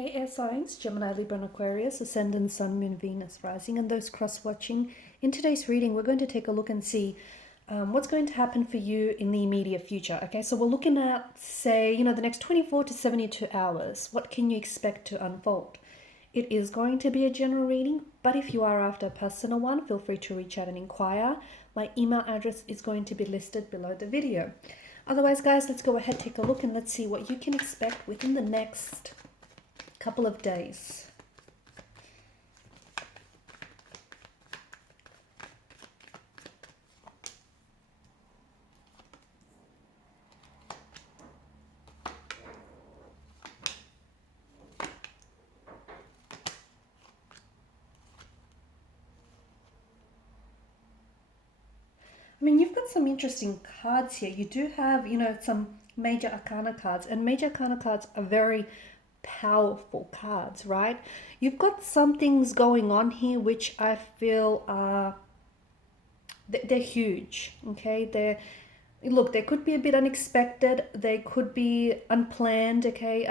Hey air signs, Gemini, Libra and Aquarius, Ascendant, Sun, Moon, Venus, Rising, and those cross-watching. In today's reading, we're going to take a look and see what's going to happen for you in the immediate future. Okay, so we're looking at, say, the next 24 to 72 hours. What can you expect to unfold? It is going to be a general reading, but if you are after a personal one, feel free to reach out and inquire. My email address is going to be listed below the video. Otherwise, guys, let's go ahead, take a look, and let's see what you can expect within the next couple of days. I mean, you've got some interesting cards here. You do have, some major arcana cards, and major arcana cards are very powerful cards, right? You've got some things going on here which I feel are they're huge. Okay, they could be a bit unexpected, they could be unplanned. Okay,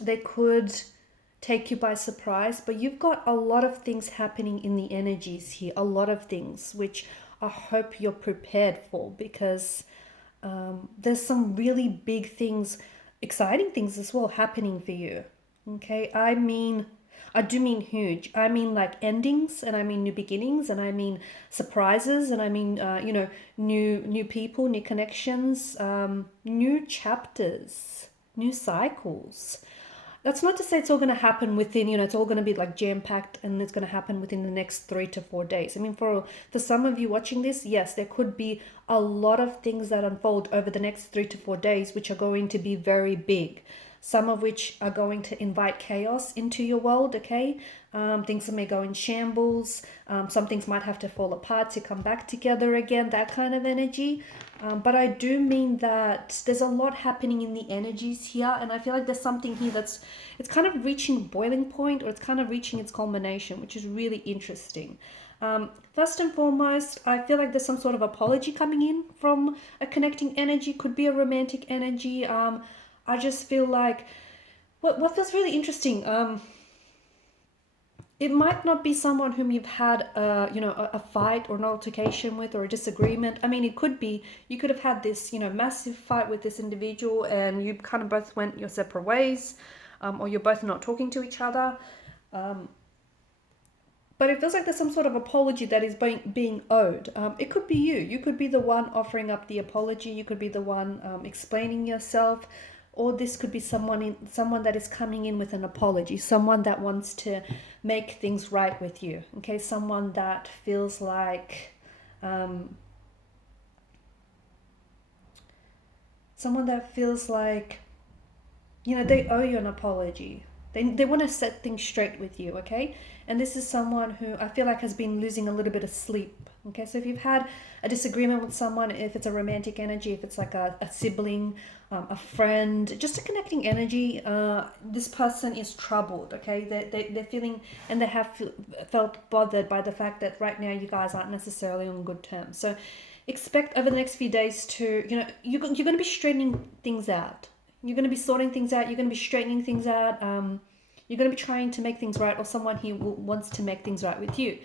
they could take you by surprise, but you've got a lot of things happening in the energies here, a lot of things which I hope you're prepared for, because there's some really big things, exciting things as well happening for you. Okay, I do mean huge. I mean like endings, and I mean new beginnings, and I mean surprises, and I mean new people, new connections, new chapters, new cycles. That's not to say it's all going to happen within, it's all going to be like jam-packed and it's going to happen within the next 3 to 4 days. I mean, for some of you watching this, yes, there could be a lot of things that unfold over the next 3 to 4 days, which are going to be very big. Some of which are going to invite chaos into your world, okay? Things may go in shambles. Some things might have to fall apart to come back together again, that kind of energy. But I do mean that there's a lot happening in the energies here, and I feel like there's something here it's kind of reaching boiling point, or it's kind of reaching its culmination, which is really interesting. First and foremost, I feel like there's some sort of apology coming in from a connecting energy, could be a romantic energy. I just feel like what feels really interesting. It might not be someone whom you've had a fight or an altercation with, or a disagreement. I mean, it could be you could have had this massive fight with this individual, and you kind of both went your separate ways, or you're both not talking to each other. But it feels like there's some sort of apology that is being owed. It could be you. You could be the one offering up the apology. You could be the one explaining yourself. Or this could be someone that is coming in with an apology. Someone that wants to make things right with you. Okay, someone that feels like... someone that feels like, they owe you an apology. They want to set things straight with you, okay? And this is someone who I feel like has been losing a little bit of sleep, okay? So if you've had a disagreement with someone, if it's a romantic energy, if it's like a sibling, a friend, just a connecting energy, this person is troubled, okay? They're feeling, and they have felt bothered by the fact that right now you guys aren't necessarily on good terms. So expect over the next few days to, you're going to be straightening things out. You're going to be sorting things out. You're going to be straightening things out. You're going to be trying to make things right, or someone here wants to make things right with you.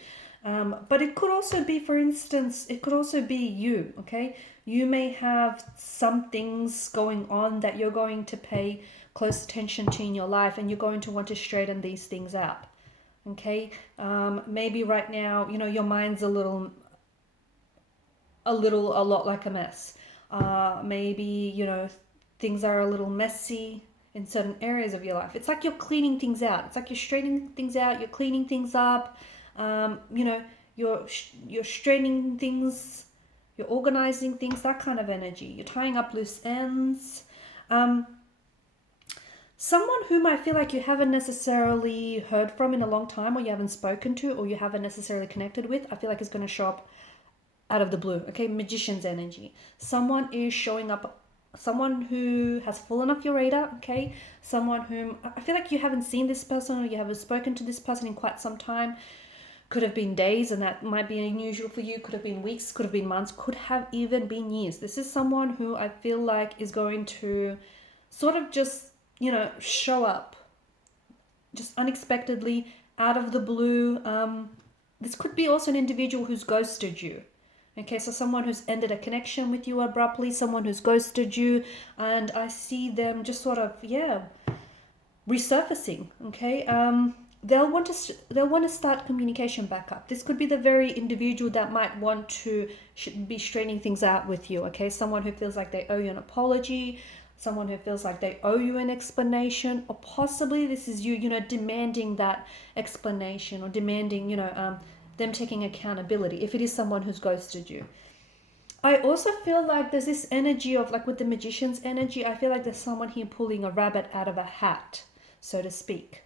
But it could also be, for instance, it could also be you, okay? You may have some things going on that you're going to pay close attention to in your life, and you're going to want to straighten these things out, okay? Maybe right now, your mind's a lot like a mess. Maybe, things are a little messy in certain areas of your life. It's like you're cleaning things out. It's like you're straightening things out. You're cleaning things up. You're straightening things. You're organizing things. That kind of energy. You're tying up loose ends. Someone whom I feel like you haven't necessarily heard from in a long time, or you haven't spoken to, or you haven't necessarily connected with, I feel like is going to show up out of the blue. Okay, magician's energy. Someone is showing up. Someone who has fallen off your radar, okay? Someone whom I feel like you haven't seen this person, or you haven't spoken to this person in quite some time. Could have been days, and that might be unusual for you. Could have been weeks, could have been months, could have even been years. This is someone who I feel like is going to sort of just, show up just unexpectedly, out of the blue. This could be also an individual who's ghosted you. Okay, so someone who's ended a connection with you abruptly, someone who's ghosted you, and I see them just sort of, yeah, resurfacing. Okay, they'll want to start communication back up. This could be the very individual that might want to be straightening things out with you. Okay, someone who feels like they owe you an apology, someone who feels like they owe you an explanation, or possibly this is you know, demanding that explanation, or demanding, you know, them taking accountability if it is someone who's ghosted you. I also feel like there's this energy of, like with the magician's energy, I feel like there's someone here pulling a rabbit out of a hat, so to speak.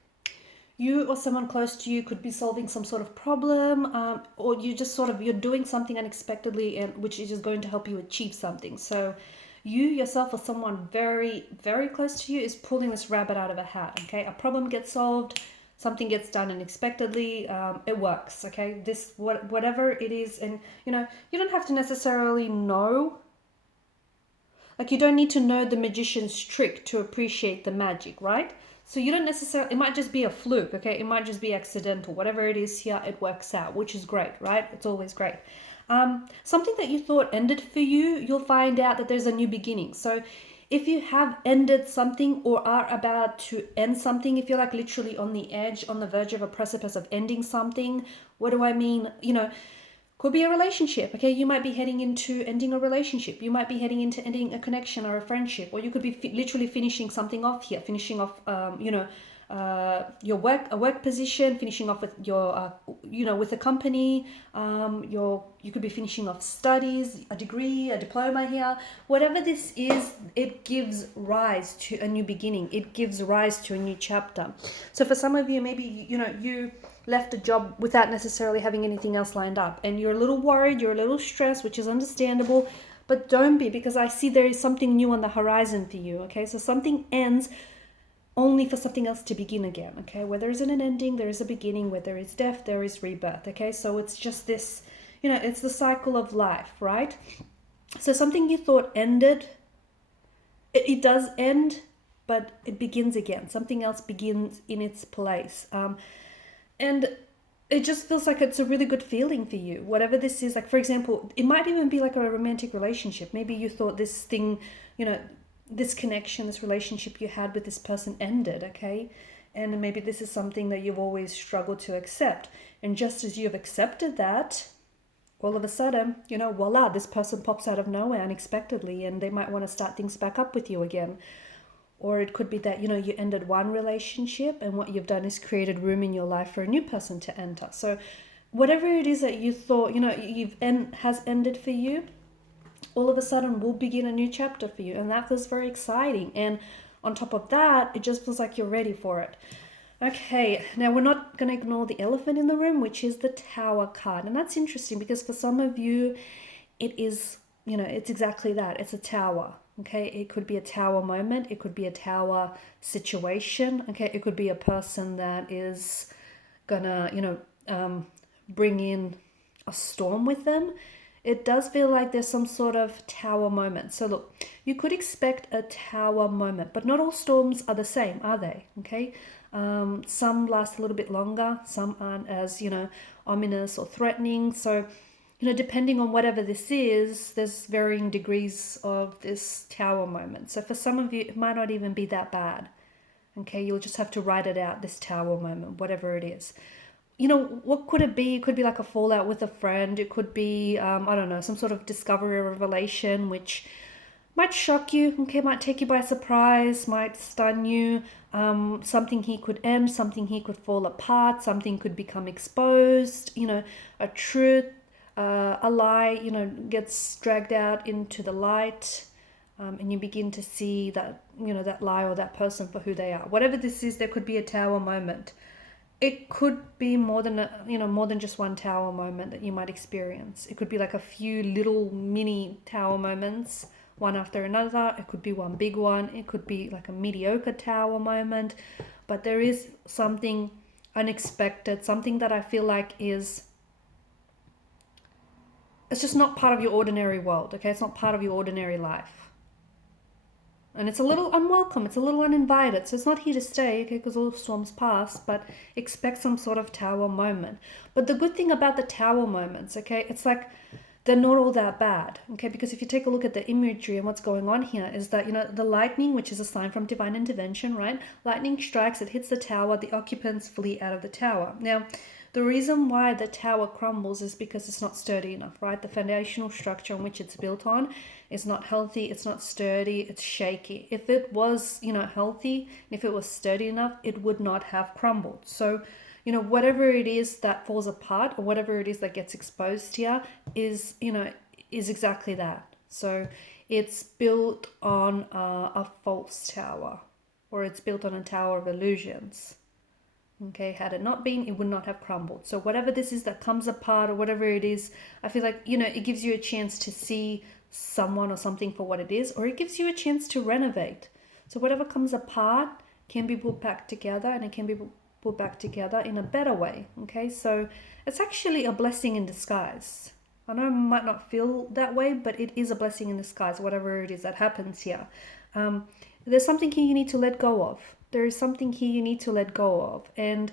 You or someone close to you could be solving some sort of problem, or you just sort of, you're doing something unexpectedly, and which is just going to help you achieve something. So you yourself or someone very, very close to you is pulling this rabbit out of a hat. Okay, a problem gets solved, something gets done unexpectedly, it works. Okay, this whatever it is, and you know, you don't have to necessarily know, like you don't need to know the magician's trick to appreciate the magic, right? So you don't necessarily, it might just be a fluke. Okay, it might just be accidental. Whatever it is here, it works out, which is great, right? It's always great. Something that you thought ended for you, you'll find out that there's a new beginning. So if you have ended something or are about to end something, if you're like literally on the edge, on the verge of a precipice of ending something, what do I mean? You know, could be a relationship. Okay, you might be heading into ending a relationship. You might be heading into ending a connection or a friendship, or you could be literally finishing something off here, finishing off, you know, your work position, finishing off with your, you know, with a company. You could be finishing off studies, a degree, a diploma here. Whatever this is, it gives rise to a new beginning. It gives rise to a new chapter. So for some of you, maybe, you know, you left a job without necessarily having anything else lined up, and you're a little worried, you're a little stressed, which is understandable, but don't be, because I see there is something new on the horizon for you. Okay, so something ends only for something else to begin again. Okay, where there isn't an ending, there is a beginning. Where there is death, there is rebirth. Okay, so it's just this, you know, it's the cycle of life, right? So something you thought ended, it does end, but it begins again. Something else begins in its place. And it just feels like it's a really good feeling for you. Whatever this is, like for example, it might even be like a romantic relationship. Maybe you thought this thing, you know, this connection, this relationship you had with this person ended, okay? And maybe this is something that you've always struggled to accept. And just as you've accepted that, all of a sudden, you know, voila, this person pops out of nowhere unexpectedly, and they might want to start things back up with you again. Or it could be that, you know, you ended one relationship, and what you've done is created room in your life for a new person to enter. So whatever it is that you thought, you know, has ended for you, all of a sudden will begin a new chapter for you. And that feels very exciting. And on top of that, it just feels like you're ready for it. Okay, now we're not going to ignore the elephant in the room, which is the Tower card. And that's interesting because for some of you, it is, you know, it's exactly that. It's a tower. Okay, it could be a tower moment. It could be a tower situation. Okay, it could be a person that is gonna, you know, bring in a storm with them. It does feel like there's some sort of tower moment. So look, you could expect a tower moment, but not all storms are the same, are they? Okay, some last a little bit longer. Some aren't as, you know, ominous or threatening. So, you know, depending on whatever this is, there's varying degrees of this tower moment. So for some of you, it might not even be that bad. Okay, you'll just have to write it out, this tower moment, whatever it is. You know, what could it be? It could be like a fallout with a friend. It could be, I don't know, some sort of discovery or revelation, which might shock you, okay, might take you by surprise, might stun you. Something here could end, something here could fall apart, something could become exposed, you know, a truth, a lie, you know, gets dragged out into the light, and you begin to see that, you know, that lie or that person for who they are. Whatever this is, there could be a tower moment. It could be more than more than just one tower moment that you might experience. It could be like a few little mini tower moments, one after another. It could be one big one. It could be like a mediocre tower moment. But there is something unexpected, something that I feel like it's just not part of your ordinary world, okay? It's not part of your ordinary life. And it's a little unwelcome, it's a little uninvited. So it's not here to stay, okay, because all storms pass, but expect some sort of tower moment. But the good thing about the tower moments, okay, it's like they're not all that bad, okay, because if you take a look at the imagery and what's going on here is that, you know, the lightning, which is a sign from divine intervention, right? Lightning strikes, it hits the tower, the occupants flee out of the tower. Now, the reason why the tower crumbles is because it's not sturdy enough, right? The foundational structure on which it's built on is not healthy, it's not sturdy, it's shaky. If it was, you know, healthy, if it was sturdy enough, it would not have crumbled. So, you know, whatever it is that falls apart or whatever it is that gets exposed here is, you know, is exactly that. So it's built on a false tower, or it's built on a tower of illusions. Okay, had it not been, it would not have crumbled. So whatever this is that comes apart or whatever it is, I feel like, you know, it gives you a chance to see someone or something for what it is, or it gives you a chance to renovate. So whatever comes apart can be put back together, and it can be put back together in a better way. Okay, so it's actually a blessing in disguise. I know it might not feel that way, but it is a blessing in disguise, whatever it is that happens here. There's something here you need to let go of. There is something here you need to let go of. And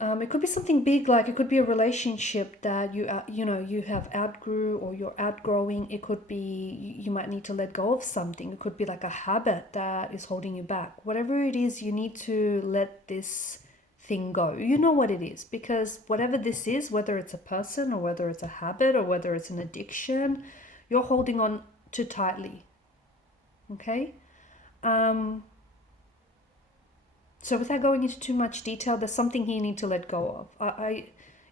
it could be something big, like it could be a relationship that you know, you have outgrew or you're outgrowing. It could be you might need to let go of something. It could be like a habit that is holding you back. Whatever it is, you need to let this thing go. You know what it is, because whatever this is, whether it's a person or whether it's a habit or whether it's an addiction, you're holding on too tightly. Okay? So without going into too much detail, there's something here you need to let go of.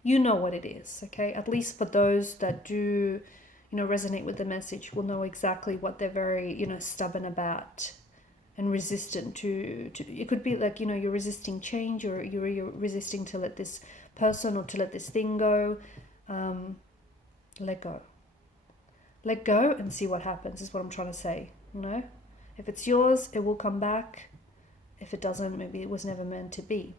You know what it is, okay? At least for those that do, you know, resonate with the message will know exactly what they're very, you know, stubborn about and resistant to. It could be like, you know, you're resisting change, or you're resisting to let this person or to let this thing go. Let go. Let go and see what happens is what I'm trying to say, you know? If it's yours, it will come back. If it doesn't, maybe it was never meant to be.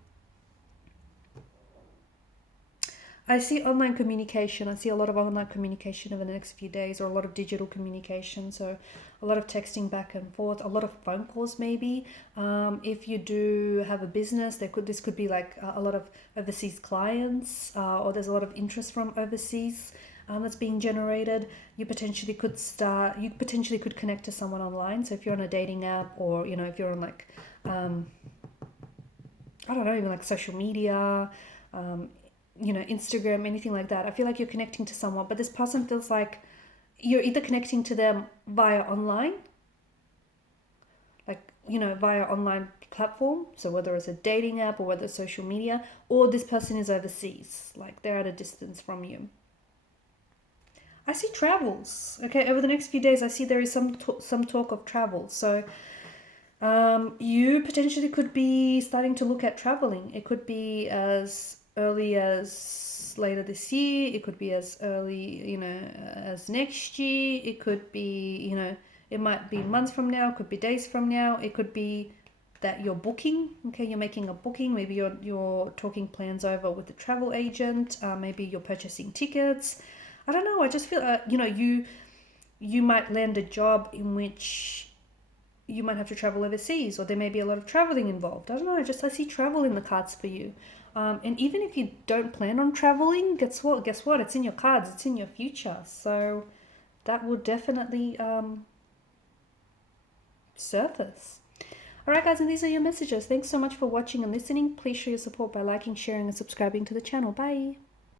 I see online communication. I see a lot of online communication over the next few days, or a lot of digital communication. So a lot of texting back and forth, a lot of phone calls maybe. If you do have a business, this could be like a lot of overseas clients, or there's a lot of interest from overseas that's being generated. You potentially could connect to someone online. So if you're on a dating app, or, you know, if you're on like, I don't know, even like social media, you know, Instagram, anything like that. I feel like you're connecting to someone, but this person feels like you're either connecting to them via online, like, you know, via online platform. So whether it's a dating app or whether it's social media, or this person is overseas, like they're at a distance from you. I see travels. Okay, over the next few days, I see there is some talk of travel. So you potentially could be starting to look at traveling. It could be as early as later this year. It could be as early, you know, as next year. It could be, you know, it might be months from now. It could be days from now. It could be that you're booking. Okay, you're making a booking. Maybe you're talking plans over with the travel agent. Maybe you're purchasing tickets. I don't know. I just feel, you know, you might land a job in which you might have to travel overseas, or there may be a lot of traveling involved. I don't know. I see travel in the cards for you. And even if you don't plan on traveling, guess what? It's in your cards. It's in your future. So that will definitely surface. All right, guys, and these are your messages. Thanks so much for watching and listening. Please show your support by liking, sharing, and subscribing to the channel. Bye.